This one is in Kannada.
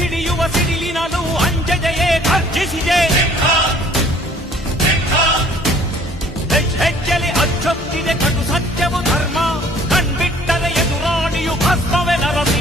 ಸಿಡಿಯುವ ಸಿಡಿಲಿನಲು ಅಂಜದೆಯೇ ಗರ್ಜಿಸಿದೆ. ಹೆಜ್ಜೆಲಿ ಅಚ್ಚೊತ್ತಿದೆ ಕಟು ಸತ್ಯವು ಧರ್ಮ, ಕಣ್ಬಿಟ್ಟರೆ ಎದುರಾಣಿಯು ಭಸ್ಮವೇ ನರಸಿ.